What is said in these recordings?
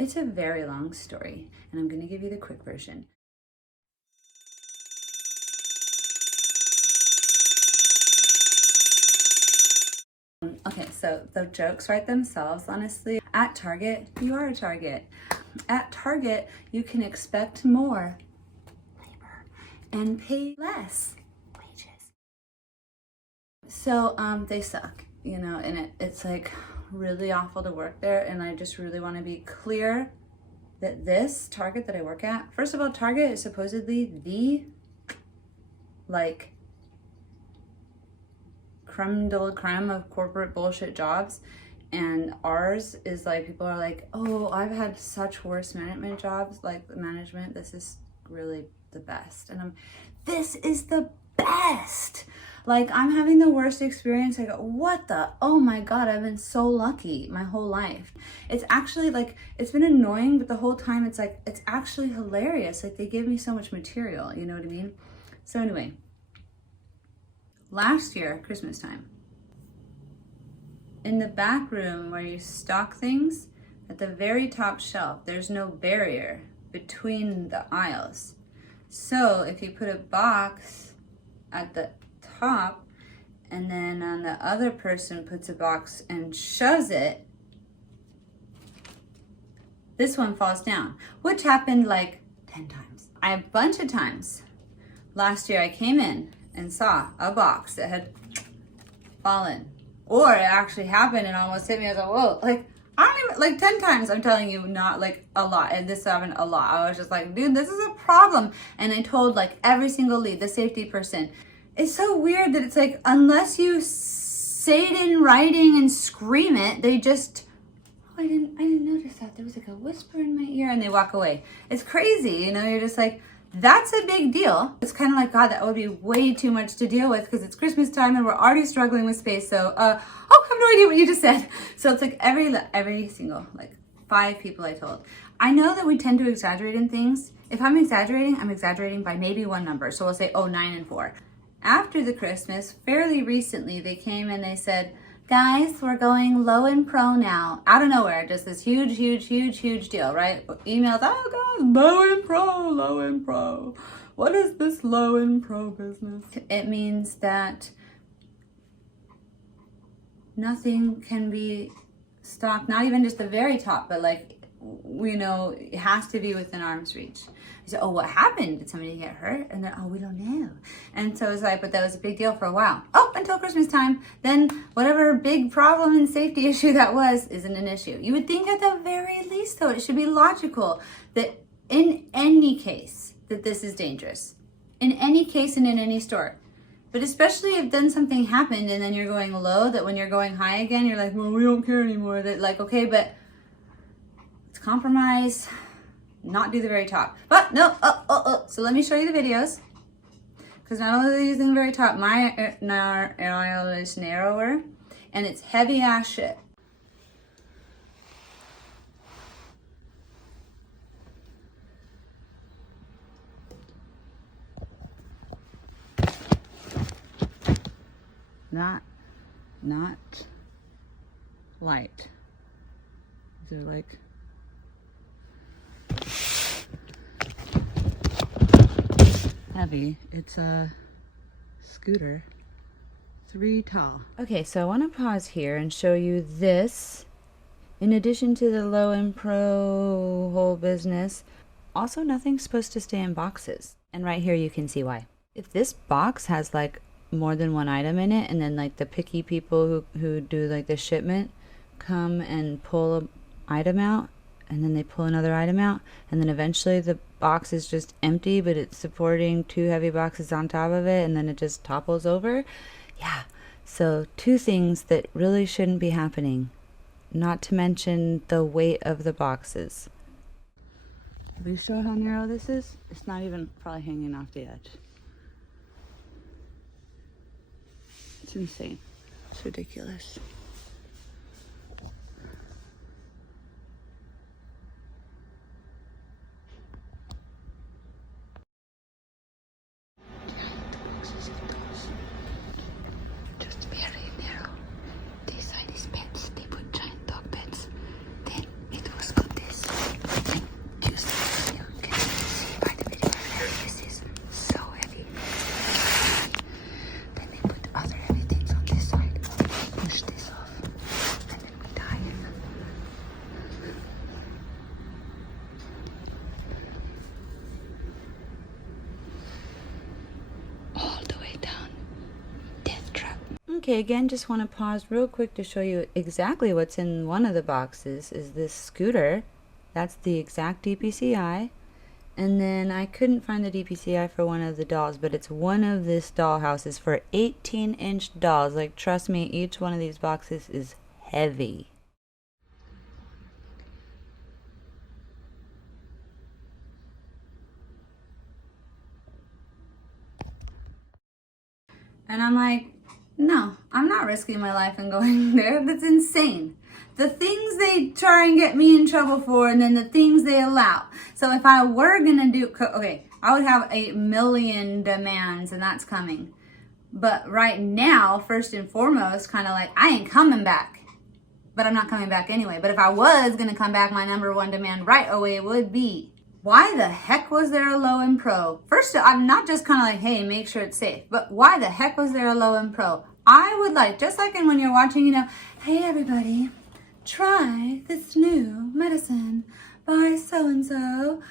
It's a very long story, and I'm going to give you the quick version. Okay, so the jokes write themselves, honestly. At Target, you are a target. At Target, you can expect more labor and pay less wages. So they suck, you know, and it's like really awful to work there. And I just really want to be clear that this Target that I work at, first of all, Target is supposedly the like creme de la creme of corporate bullshit jobs, and ours is like, people are like, oh, I've had such worse management jobs, like management, this is really the best. And this is the best. Like, I'm having the worst experience. I go, what the, oh my God, I've been so lucky my whole life. It's actually like, it's been annoying, but the whole time it's like, it's actually hilarious. Like, they give me so much material, you know what I mean? So anyway, last year, Christmas time, in the back room where you stock things, at the very top shelf, there's no barrier between the aisles. So if you put a box at the top, and then the other person puts a box and shoves it, this one falls down, which happened like 10 times. A bunch of times. Last year I came in and saw a box that had fallen, or it actually happened and almost hit me. I was like, whoa, like, I don't even, like 10 times, I'm telling you, not like a lot. And this happened a lot. I was just like, dude, this is a problem. And I told like every single lead, the safety person. It's so weird that it's like, unless you say it in writing and scream it, they just, oh, I didn't notice that. There was like a whisper in my ear, and they walk away. It's crazy, you know, you're just like, that's a big deal. It's kind of like, God, that would be way too much to deal with because it's Christmas time and we're already struggling with space. So, oh, I have no idea what you just said. So it's like every single, like 5 people I told. I know that we tend to exaggerate in things. If I'm exaggerating by maybe one number. So we'll say, oh, 9 and 4. After the Christmas, fairly recently, they came and they said, guys, we're going low and pro now. Out of nowhere, just this huge deal, right? Emails, oh God, low and pro. What is this low and pro business? It means that nothing can be stocked, not even just the very top, but like, you know, it has to be within arm's reach. I said, oh, what happened? Did somebody get hurt? And then, oh, we don't know. And so it was like, but that was a big deal for a while. Oh, until Christmas time. Then whatever big problem and safety issue that was isn't an issue. You would think at the very least, though, it should be logical that in any case that this is dangerous. In any case and in any store. But especially if then something happened and then you're going low, that when you're going high again, you're like, well, we don't care anymore. That like, okay, but compromise, not do the very top. But no, so let me show you the videos. Because not only are they using the very top, my aisle is narrower and it's heavy ass shit. Not light. They're like heavy. It's a scooter, 3 tall. Okay, so I want to pause here and show you this. In addition to the low and pro whole business, also nothing's supposed to stay in boxes. And right here you can see why. If this box has like more than one item in it, and then like the picky people who do like the shipment come and pull an item out, and then they pull another item out, and then eventually the box is just empty, but it's supporting 2 heavy boxes on top of it, and then it just topples over. Yeah, so 2 things that really shouldn't be happening, not to mention the weight of the boxes. Are you sure how narrow this is? It's not even probably hanging off the edge. It's insane. It's ridiculous. Just very narrow. These are these beds. They put giant dog beds. Then it was got this. Okay, again, just want to pause real quick to show you exactly what's in one of the boxes is this scooter. That's the exact DPCI. And then I couldn't find the DPCI for one of the dolls, but it's one of this doll houses for 18-inch dolls. Like, trust me, each one of these boxes is heavy. And I'm like, no, I'm not risking my life and going there. That's insane. The things they try and get me in trouble for, and then the things they allow. So if I were gonna do, okay, I would have 1,000,000 demands, and that's coming. But right now, first and foremost, kind of like, I ain't coming back. But I'm not coming back anyway. But if I was gonna come back, my number one demand right away would be, why the heck was there a low and pro? First, I'm not just kind of like, hey, make sure it's safe. But why the heck was there a low and pro? I would like, just like when you're watching, you know, hey, everybody, try this new medicine by so-and-so,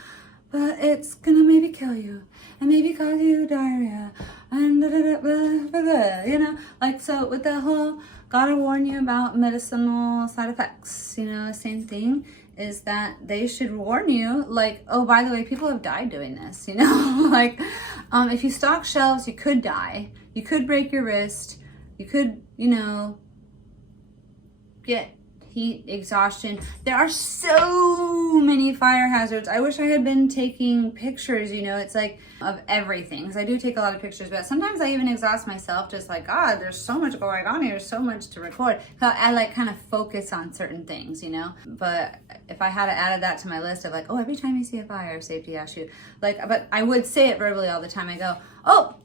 but it's gonna maybe kill you and maybe cause you diarrhea and you know, like, so with the whole gotta warn you about medicinal side effects, you know, same thing is that they should warn you, like, oh, by the way, people have died doing this, you know, like, if you stock shelves, you could die, you could break your wrist, you could, you know, get heat exhaustion. There are so many fire hazards. I wish I had been taking pictures, you know, it's like of everything. Because I do take a lot of pictures, but sometimes I even exhaust myself just like, God, there's so much going on here, so much to record. So I like kind of focus on certain things, you know. But if I had added that to my list of like, oh, every time you see a fire safety issue, like, but I would say it verbally all the time. I go, oh,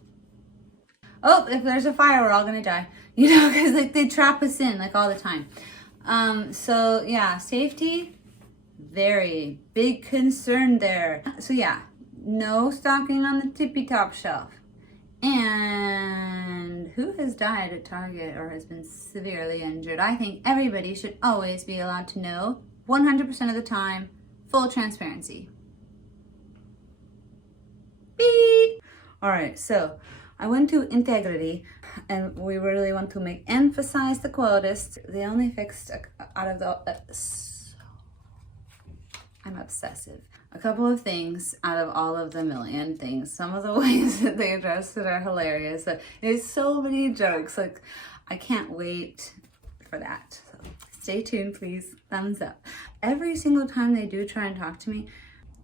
if there's a fire, we're all gonna die, you know, because like they trap us in like all the time. So yeah, safety, very big concern there. So yeah, no stocking on the tippy top shelf. And who has died at Target or has been severely injured? I think everybody should always be allowed to know 100% of the time, full transparency. Beep. All right, so I went to Integrity, and we really want to emphasize the quotas. They only fixed out of the, I'm obsessive. A couple of things out of all of the million things. Some of the ways that they addressed it are hilarious. There's so many jokes. Like, I can't wait for that. So stay tuned, please. Thumbs up. Every single time they do try and talk to me,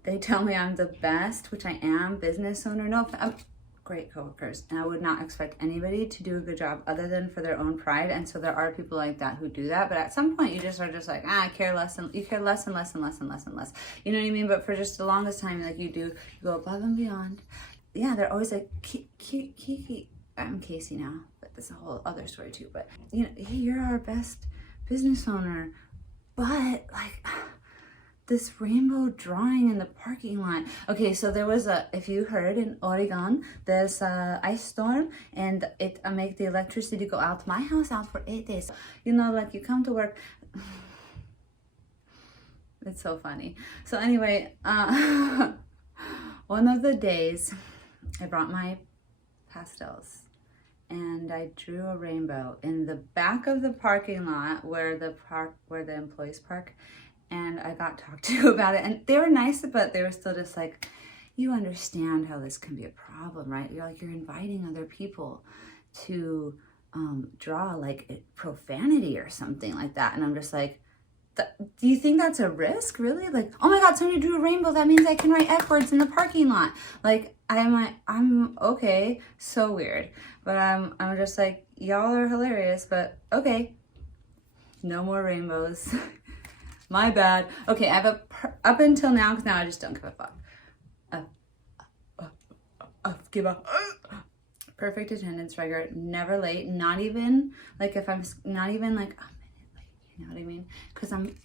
they tell me I'm the best, which I am, business owner. No, I'm great coworkers, and I would not expect anybody to do a good job other than for their own pride. And so there are people like that who do that, but at some point you just are just like, I care less, and you care less and less and less and less and less, you know what I mean? But for just the longest time, like, you go above and beyond. Yeah, they're always like, Kiki, I'm Casey now, but that's a whole other story too. But you know, hey, you're our best business owner, but like, this rainbow drawing in the parking lot. Okay, so there was if you heard, in Oregon, there's a ice storm, and it make the electricity go out my house out for 8 days. You know, like, you come to work. It's so funny. So anyway, one of the days I brought my pastels and I drew a rainbow in the back of the parking lot where the employees park. And I got talked to about it, and they were nice, but they were still just like, you understand how this can be a problem, right? You're inviting other people to draw like profanity or something like that. And I'm just like, do you think that's a risk, really? Like, oh my God, somebody drew a rainbow. That means I can write F words in the parking lot. Like, I'm okay, so weird. But I'm just like, y'all are hilarious, but okay, no more rainbows. My bad. Okay, I have up until now, because now I just don't give a fuck. Give a perfect attendance record, never late, not even like if I'm not even like a minute late, you know what I mean? Because I'm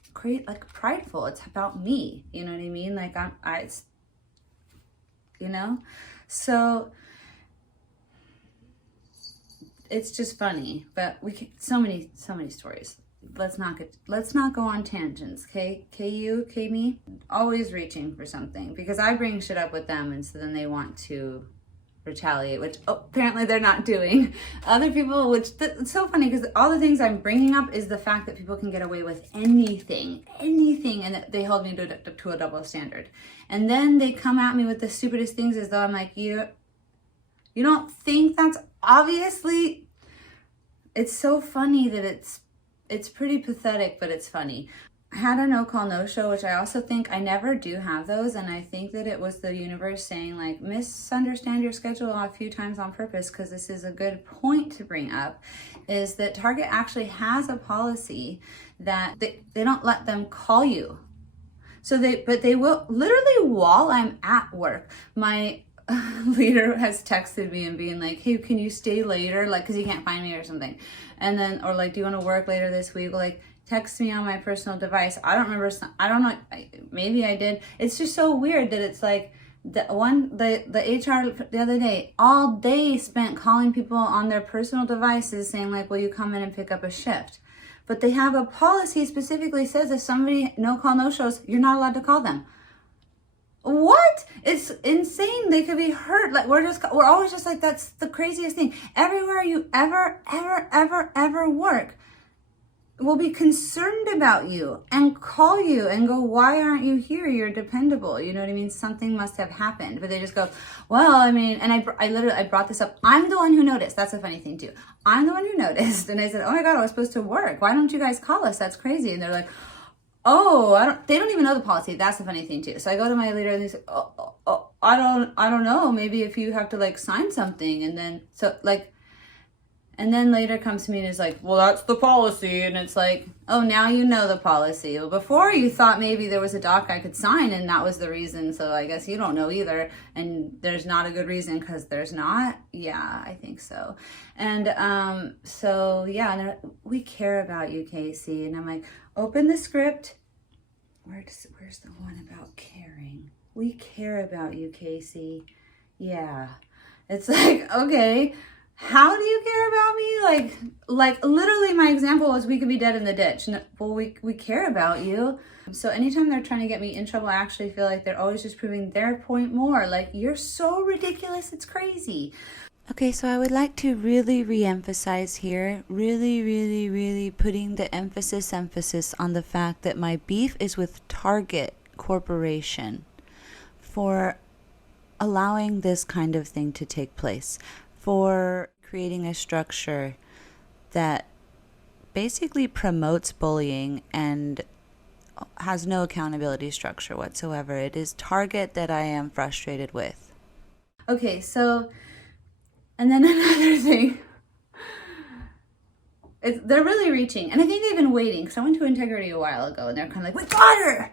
prideful. It's about me, you know what I mean? Like you know? So it's just funny, but so many stories. Let's not go on tangents, okay? Me, always reaching for something, because I bring shit up with them, and so then they want to retaliate, which apparently they're not doing. Other people, it's so funny because all the things I'm bringing up is the fact that people can get away with anything, and that they hold me to a double standard. And then they come at me with the stupidest things as though I'm like, you don't think that's obviously. It's so funny that it's pretty pathetic, but it's funny. I had a no-call, no-show, which I also think I never do have those, and I think that it was the universe saying, like, misunderstand your schedule a few times on purpose, because this is a good point to bring up, is that Target actually has a policy that they don't let them call you. But they will, literally while I'm at work, my leader has texted me and being like, hey, can you stay later? Like, because he can't find me or something. And then, or like, do you want to work later this week? Like, text me on my personal device. I don't remember. I don't know. Maybe I did. It's just so weird that it's like the HR the other day, all day spent calling people on their personal devices saying like, will you come in and pick up a shift? But they have a policy specifically says if somebody no call, no shows, you're not allowed to call them. What? It's insane. They could be hurt. Like we're always just like, that's the craziest thing. Everywhere you ever work, will be concerned about you and call you and go, why aren't you here? You're dependable. You know what I mean? Something must have happened. But they just go, well, I mean, and I brought this up. I'm the one who noticed. That's a funny thing too. I'm the one who noticed. And I said, oh my God, I was supposed to work. Why don't you guys call us? That's crazy. And they're like, oh, they don't even know the policy. That's the funny thing too. So I go to my leader and they say, I don't know. Maybe if you have to like sign something. And then, and then later comes to me and is like, well, that's the policy. And it's like, oh, now you know the policy. Well, before you thought maybe there was a doc I could sign and that was the reason. So I guess you don't know either. And there's not a good reason because there's not. Yeah, I think so. And so, yeah, and we care about you, Casey. And I'm like, open the script. Where's the one about caring? We care about you, Casey. Yeah. It's like, okay. How do you care about me? Like literally my example was we could be dead in the ditch. Well, we care about you. So anytime they're trying to get me in trouble, I actually feel like they're always just proving their point more. Like, you're so ridiculous, it's crazy. Okay, so I would like to really re-emphasize here, really putting the emphasis on the fact that my beef is with Target Corporation for allowing this kind of thing to take place, for creating a structure that basically promotes bullying and has no accountability structure whatsoever. It is Target that I am frustrated with. Okay, so, and then another thing, they're really reaching, and I think they've been waiting, because I went to Integrity a while ago, and they're kind of like, we got her!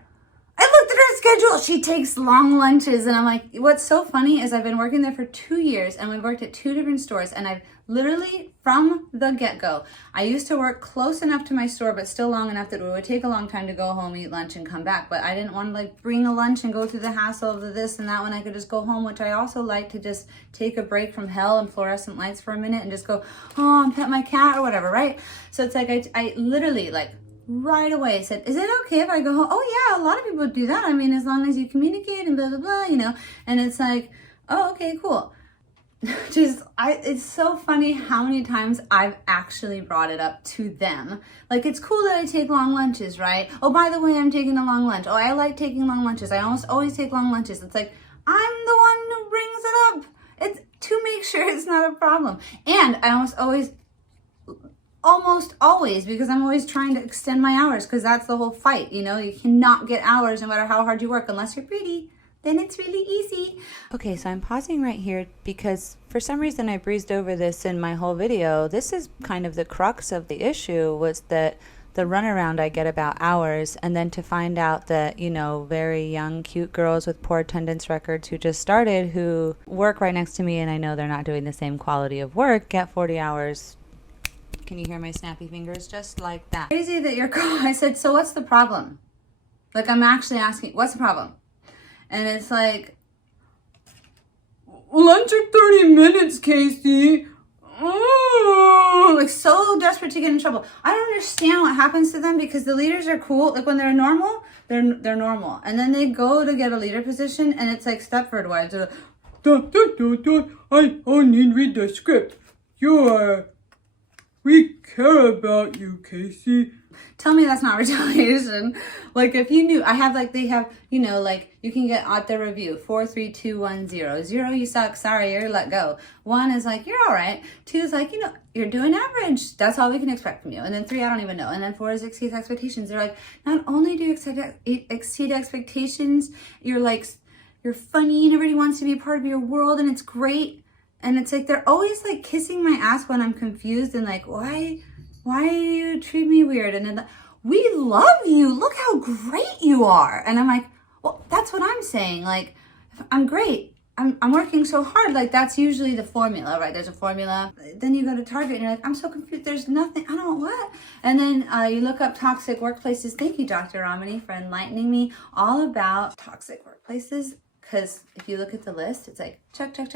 I looked at her schedule. She takes long lunches. And I'm like, what's so funny is I've been working there for 2 years and we've worked at 2 different stores. And I've literally, from the get-go, I used to work close enough to my store, but still long enough that it would take a long time to go home, eat lunch, and come back. But I didn't want to like bring a lunch and go through the hassle of the this and that when I could just go home, which I also like to just take a break from hell and fluorescent lights for a minute and just go, oh, and pet my cat or whatever, right? So it's like I literally like, right away said, is it okay if I go home? Oh yeah, a lot of people do that. I mean, as long as you communicate and blah, blah, blah, you know, and it's like, oh, okay, cool. It's so funny how many times I've actually brought it up to them. Like, it's cool that I take long lunches, right? Oh, by the way, I'm taking a long lunch. Oh, I like taking long lunches. I almost always take long lunches. It's like, I'm the one who brings it up. It's to make sure it's not a problem. And I almost always, because I'm always trying to extend my hours, because that's the whole fight, you know, you cannot get hours no matter how hard you work unless you're pretty, then it's really easy. Okay, so I'm pausing right here because for some reason I breezed over this in my whole video. This is kind of the crux of the issue, was that the runaround I get about hours, and then to find out that, you know, very young, cute girls with poor attendance records who just started, who work right next to me and I know they're not doing the same quality of work, get 40 hours. Can you hear my snappy fingers? Just like that. Crazy that you're calling. I said, so what's the problem? Like, I'm actually asking, what's the problem? And it's like, lunch took 30 minutes, Casey. Like, so desperate to get in trouble. I don't understand what happens to them, because the leaders are cool. Like, when they're normal, they're normal. And then they go to get a leader position and it's like Stepford wives. They're like, I only read the script. We care about you, Casey. Tell me that's not retaliation. Like, if you knew, I have like, they have, you know, like you can get author review 43210. 0, you suck, sorry, you're let go. 1 is like, you're all right. 2 is like, you know, you're doing average. That's all we can expect from you. And then 3, I don't even know. And then 4 is exceeds expectations. They're like, not only do you exceed expectations, you're funny and everybody wants to be a part of your world and it's great. And it's like, they're always like kissing my ass when I'm confused and like, why do you treat me weird? And then, we love you. Look how great you are. And I'm like, well, that's what I'm saying. Like, I'm great. I'm working so hard. Like, that's usually the formula, right? There's a formula. Then you go to Target and you're like, I'm so confused. There's nothing. I don't know what. And then you look up toxic workplaces. Thank you, Dr. Ramani, for enlightening me all about toxic workplaces. Because if you look at the list, it's like, check. And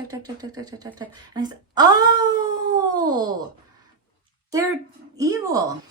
I said, oh, they're evil.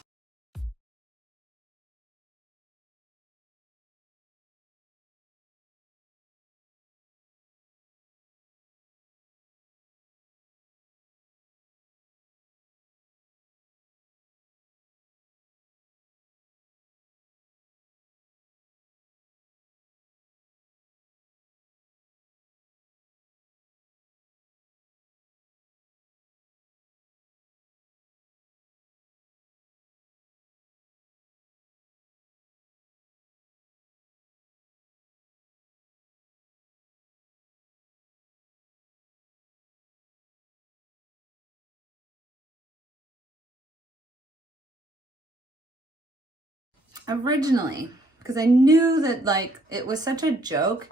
Originally, because I knew that like it was such a joke.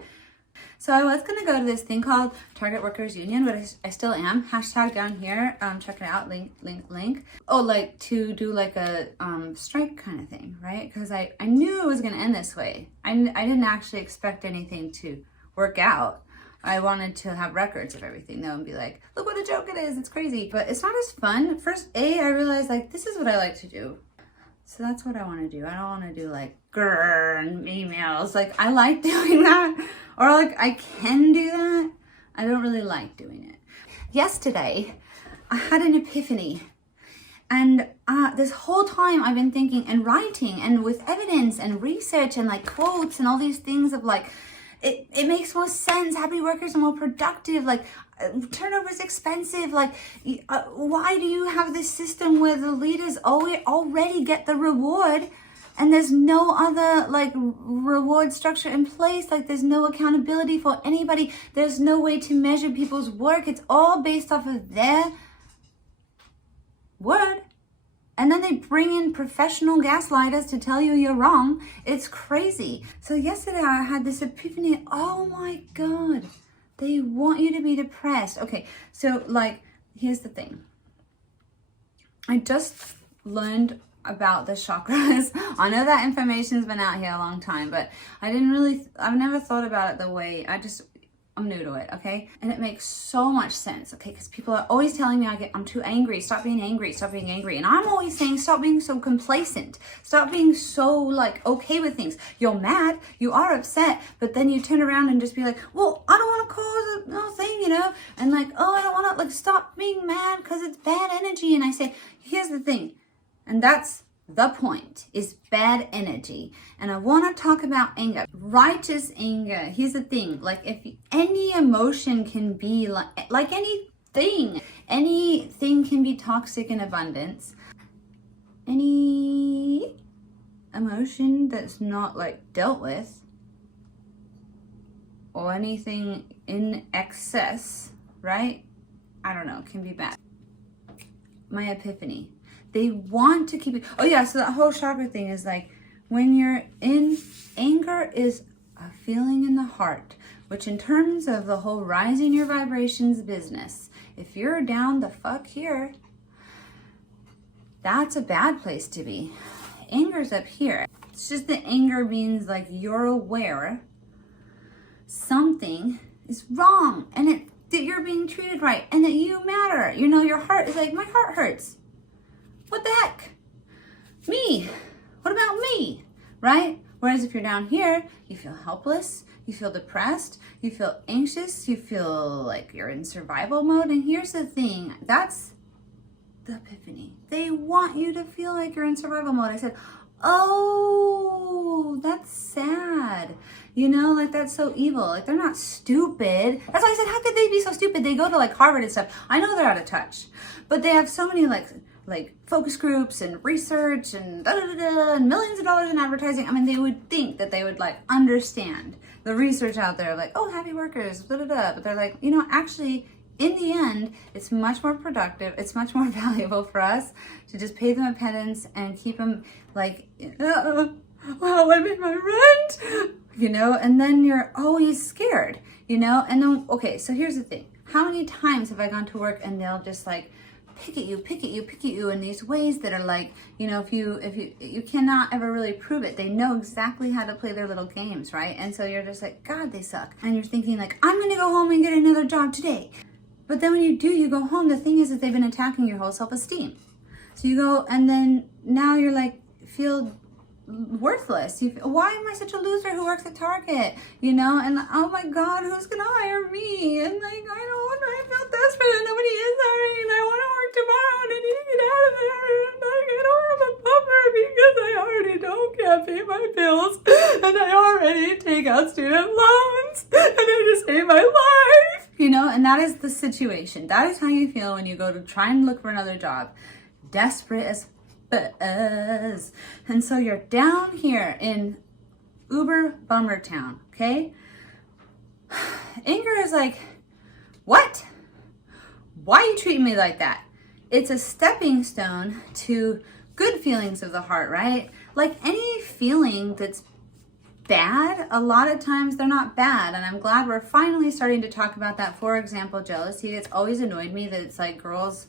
So I was gonna go to this thing called Target Workers Union, but I still am. Hashtag down here, check it out, link. Oh, like to do like a strike kind of thing, right? Because I knew it was gonna end this way. I didn't actually expect anything to work out. I wanted to have records of everything though and be like, look what a joke it is, it's crazy. But it's not as fun. First, I realized like, this is what I like to do. So that's what I want to do. I don't want to do like grrr and emails. Like, I like doing that. Or like, I can do that. I don't really like doing it. Yesterday, I had an epiphany. And this whole time I've been thinking and writing and with evidence and research and like quotes and all these things of like, it makes more sense. Happy workers are more productive. Like, turnover is expensive. Like, why do you have this system where the leaders already get the reward and there's no other like reward structure in place? Like, there's no accountability for anybody. There's no way to measure people's work. It's all based off of their word. And then they bring in professional gaslighters to tell you you're wrong. It's crazy. So yesterday I had this epiphany. Oh my God. They want you to be depressed. Okay, so like, here's the thing. I just learned about the chakras. I know that information's been out here a long time, but I've never thought about it the way, I'm new to it, okay? And it makes so much sense, okay? Because people are always telling me I'm too angry. Stop being angry. And I'm always saying, stop being so complacent. Stop being so like okay with things. You're mad, you are upset, but then you turn around and just be like, well, I don't want to cause a thing, you know? And like, oh, I don't want to, like, stop being mad because it's bad energy. And I say, here's the thing. And that's the point, is bad energy. And I want to talk about anger, righteous anger. Here's the thing, like, if any emotion can be like anything can be toxic in abundance. Any emotion that's not like dealt with, or anything in excess, right? I don't know, can be bad. My epiphany. They want to keep it. Oh yeah, so that whole chakra thing is like, when you're in anger is a feeling in the heart, which in terms of the whole rising your vibrations business, if you're down the fuck here, that's a bad place to be. Anger's up here. It's just that anger means like you're aware something is wrong and that you're being treated right and that you matter. You know, your heart is like, my heart hurts. What the heck? Me. What about me? Right? Whereas if you're down here, you feel helpless, you feel depressed, you feel anxious, you feel like you're in survival mode. And here's the thing, that's the epiphany. They want you to feel like you're in survival mode. I said, oh, that's sad. You know, like that's so evil. Like they're not stupid. That's why I said, how could they be so stupid? They go to like Harvard and stuff. I know they're out of touch, but they have so many like focus groups and research and and millions of dollars in advertising. I mean, they would think that they would like understand the research out there, like, oh, happy workers, but they're like, you know, actually, in the end, it's much more productive. It's much more valuable for us to just pay them a pittance and keep them like, wow, I made my rent, you know, and then you're always scared, you know, and then, okay, so here's the thing. How many times have I gone to work and they'll just like pick at you in these ways that are like, you know, if you cannot ever really prove it. They know exactly how to play their little games, right? And so you're just like, God, they suck. And you're thinking like, I'm going to go home and get another job today. But then when you do, you go home, the thing is that they've been attacking your whole self-esteem. So you go, and then now you're like, feel worthless. Why am I such a loser who works at Target? You know, and oh my God, who's gonna hire me? And like, I feel desperate and nobody is hiring and I want to work tomorrow and I need to get out of there. And like, I don't have a buffer because I already can't pay my bills and I already take out student loans and I just hate my life. You know, and that is the situation. That is how you feel when you go to try and look for another job. Desperate as buzz. And so you're down here in Uber Bummer Town, okay? Anger is like, what? Why are you treating me like that? It's a stepping stone to good feelings of the heart, right? Like any feeling that's bad, a lot of times they're not bad, and I'm glad we're finally starting to talk about that. For example, jealousy. It's always annoyed me that it's like girls.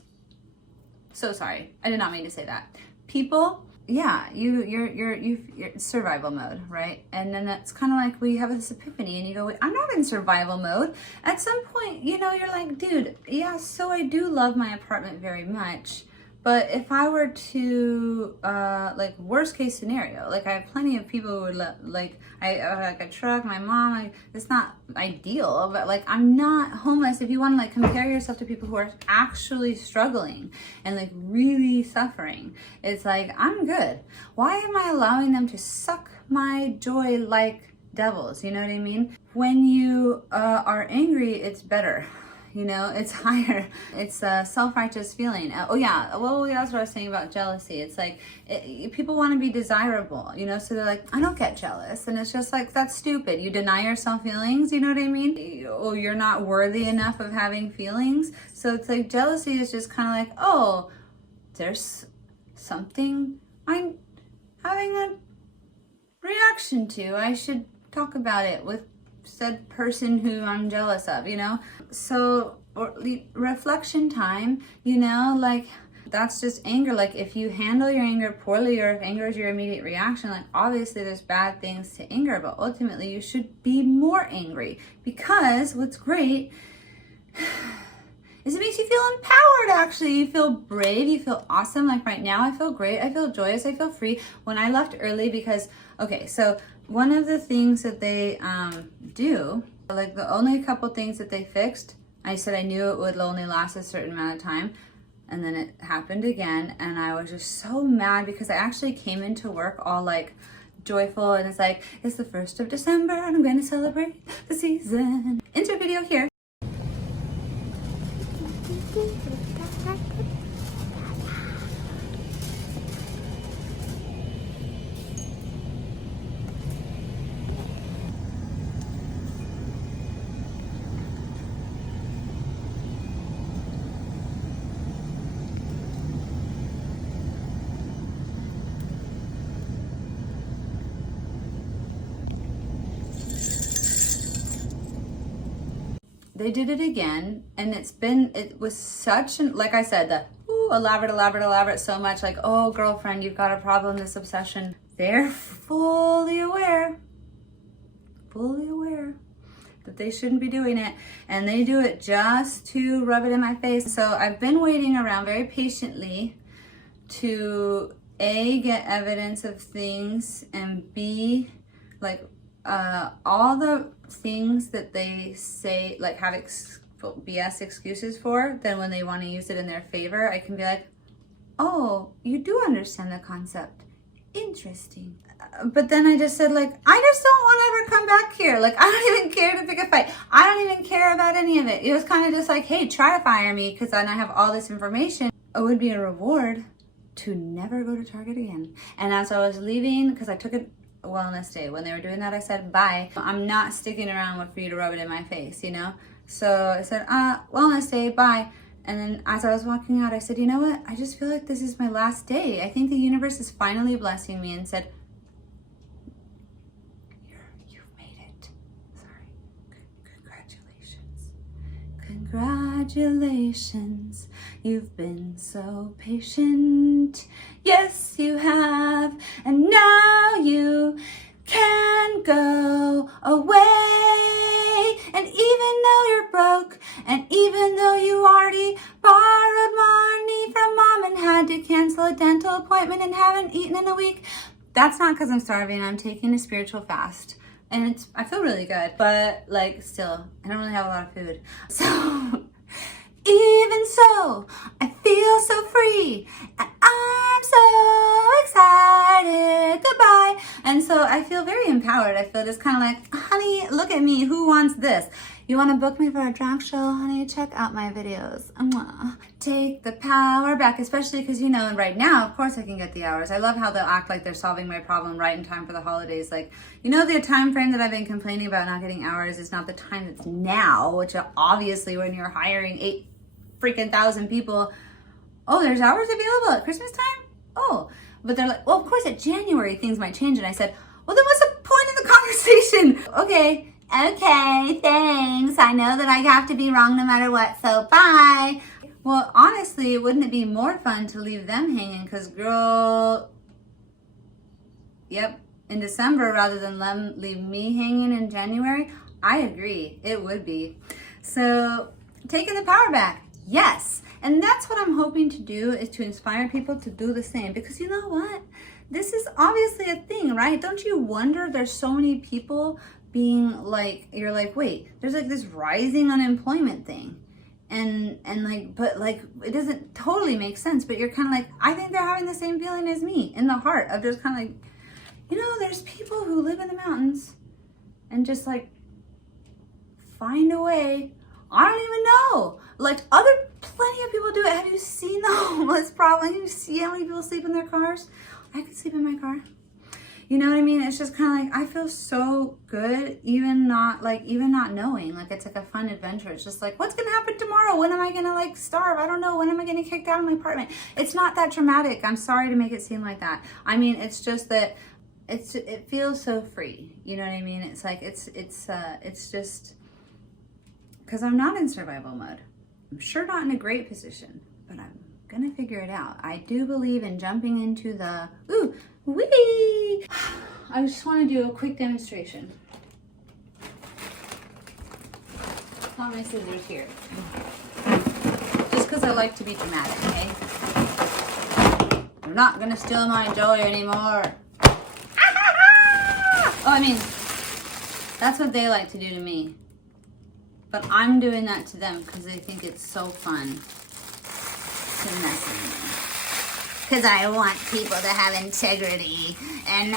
So sorry, I did not mean to say that. People, yeah, you're survival mode, right? And then that's kind of like we have this epiphany, and you go, wait, I'm not in survival mode. At some point, you know, you're like, dude, yeah, so I do love my apartment very much. But if I were to, like, worst case scenario, like I have plenty of people who would like a truck, my mom, it's not ideal, but like I'm not homeless. If you want to like compare yourself to people who are actually struggling and like really suffering, it's like, I'm good. Why am I allowing them to suck my joy like devils? You know what I mean? When you are angry, it's better. You know, it's higher. It's a self-righteous feeling. Oh yeah, well, that's what I was saying about jealousy. It's like, people want to be desirable, you know, so they're like, I don't get jealous. And it's just like, that's stupid. You deny yourself feelings, you know what I mean? Oh, you're not worthy enough of having feelings. So it's like, jealousy is just kind of like, oh, there's something I'm having a reaction to. I should talk about it with said person who I'm jealous of, you know? So, or reflection time, you know, like that's just anger. Like if you handle your anger poorly, or if anger is your immediate reaction, like obviously there's bad things to anger, but ultimately you should be more angry, because what's great is it makes you feel empowered. Actually, you feel brave, you feel awesome. Like right now I feel great, I feel joyous, I feel free. When I left early, because okay, so one of the things that they do, like the only couple things that they fixed, I said I knew it would only last a certain amount of time, and then it happened again, and I was just so mad because I actually came into work all like joyful, and it's like, it's the 1st of December and I'm going to celebrate the season. Intro video here. They did it again, and it was such an, like I said, the elaborate so much, like, oh girlfriend, you've got a problem, this obsession. They're fully aware that they shouldn't be doing it, and they do it just to rub it in my face. So I've been waiting around very patiently to A, get evidence of things, and B, like all the things that they say, like have BS excuses for, then when they want to use it in their favor, I can be like, oh, you do understand the concept. Interesting. But then I just said, like, I just don't want to ever come back here. Like, I don't even care to pick a fight. I don't even care about any of it. It was kind of just like, hey, try to fire me because then I have all this information. It would be a reward to never go to Target again. And as I was leaving, because I took a wellness day, when they were doing that, I said, bye. I'm not sticking around for you to rub it in my face, you know? So I said, wellness day, bye. And then as I was walking out, I said, you know what? I just feel like this is my last day. I think the universe is finally blessing me and said, you've made it. Sorry. Congratulations. Congratulations. You've been so patient. Yes, you have. And now you can go away. And even though you're broke, and even though you already borrowed money from mom and had to cancel a dental appointment and haven't eaten in a week, that's not because I'm starving. I'm taking a spiritual fast. And I feel really good, but like still, I don't really have a lot of food. So even so, I feel so free and I'm so excited. Goodbye. And so I feel very empowered. I feel just kind of like, honey, look at me. Who wants this? You want to book me for a drag show? Honey, check out my videos. Take the power back, especially because, you know, right now, of course I can get the hours. I love how they'll act like they're solving my problem right in time for the holidays. Like, you know, the time frame that I've been complaining about not getting hours is not the time that's now, which obviously when you're hiring 8,000 people, oh, there's hours available at Christmas time? Oh, but they're like, well, of course at January things might change. And I said, well, then what's the point of the conversation? Okay, thanks. I know that I have to be wrong no matter what, so bye. Well, honestly, wouldn't it be more fun to leave them hanging? Because, girl, yep, in December rather than leave me hanging in January? I agree, it would be. So, taking the power back, yes. And that's what I'm hoping to do, is to inspire people to do the same. Because you know what? This is obviously a thing, right? Don't you wonder there's so many people being like, you're like, wait, there's like this rising unemployment thing. And like, but like, it doesn't totally make sense, but you're kind of like, I think they're having the same feeling as me in the heart of just kind of like, you know, there's people who live in the mountains and just like find a way. I don't even know. Like plenty of people do it. Have you seen the homeless problem? Have you seen how many people sleep in their cars? I could sleep in my car. You know what I mean? It's just kind of like, I feel so good, even not knowing. Like, it's like a fun adventure. It's just like, what's going to happen tomorrow? When am I going to like starve? I don't know. When am I going to get kicked out of my apartment? It's not that dramatic. I'm sorry to make it seem like that. I mean, it's just that it feels so free. You know what I mean? It's like, it's just, because I'm not in survival mode. I'm sure not in a great position, but I'm gonna figure it out. I do believe in jumping into the wee. I just want to do a quick demonstration. Got my scissors here, just because I like to be dramatic. Okay, you're not gonna steal my joy anymore. Oh, I mean, that's what they like to do to me, but I'm doing that to them because they think it's so fun to mess with me. Because I want people to have integrity and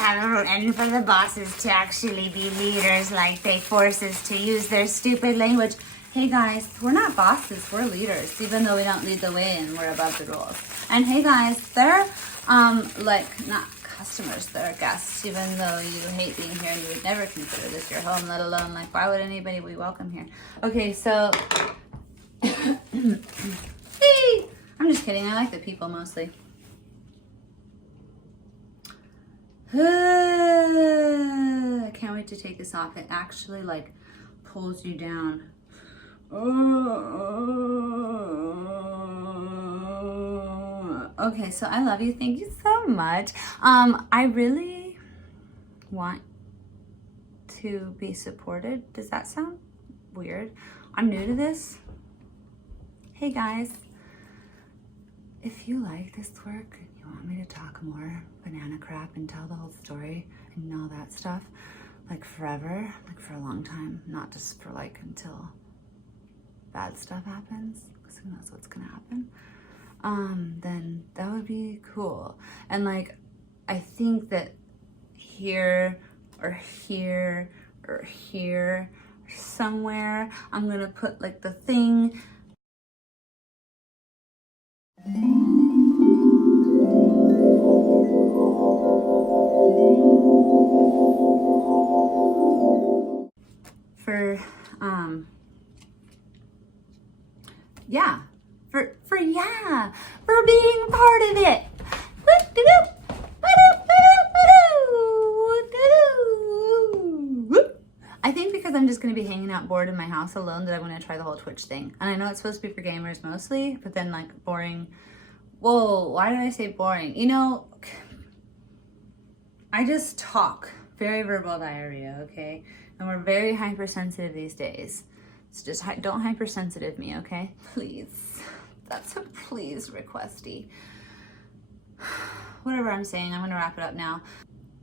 for the bosses to actually be leaders, like they force us to use their stupid language. Hey guys, we're not bosses, we're leaders, even though we don't lead the way and we're above the rules. And hey guys, they're like not customers, they're guests, even though you hate being here and you would never consider this your home, let alone like why would anybody be welcome here? Okay, so I'm just kidding, I like the people mostly. I can't wait to take this off. It actually like pulls you down. Okay, so I love you. Thank you so much. I really want to be supported. Does that sound weird? I'm new to this. Hey guys, if you like this work, want me to talk more banana crap and tell the whole story and all that stuff, like forever, like for a long time, not just for like until bad stuff happens, because who knows what's gonna happen, then that would be cool. And like, I think that here or here or here, somewhere, I'm gonna put like the thing. For for being part of it. I think because I'm just going to be hanging out bored in my house alone that I'm going to try the whole Twitch thing. And I know it's supposed to be for gamers mostly, but then like boring. Whoa, why did I say boring? You know, I just talk. Very verbal diarrhea, okay? And we're very hypersensitive these days. So just don't hypersensitive me, okay? Please. That's a please requesty. Whatever I'm saying, I'm gonna wrap it up now.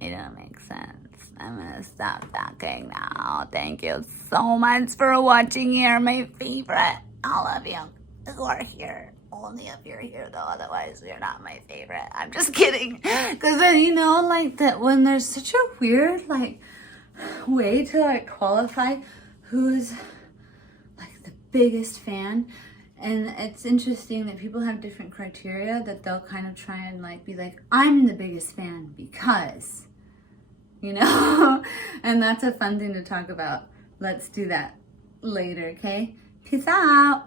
It don't make sense. I'm gonna stop talking now. Thank you so much for watching. You're my favorite. All of you who are here. Only if you're here though, otherwise you're not my favorite. I'm just kidding. Because then, you know, like that when there's such a weird like way to like qualify who's like the biggest fan. And it's interesting that people have different criteria that they'll kind of try and like be like, I'm the biggest fan because, you know, and that's a fun thing to talk about. Let's do that later, okay? Peace out.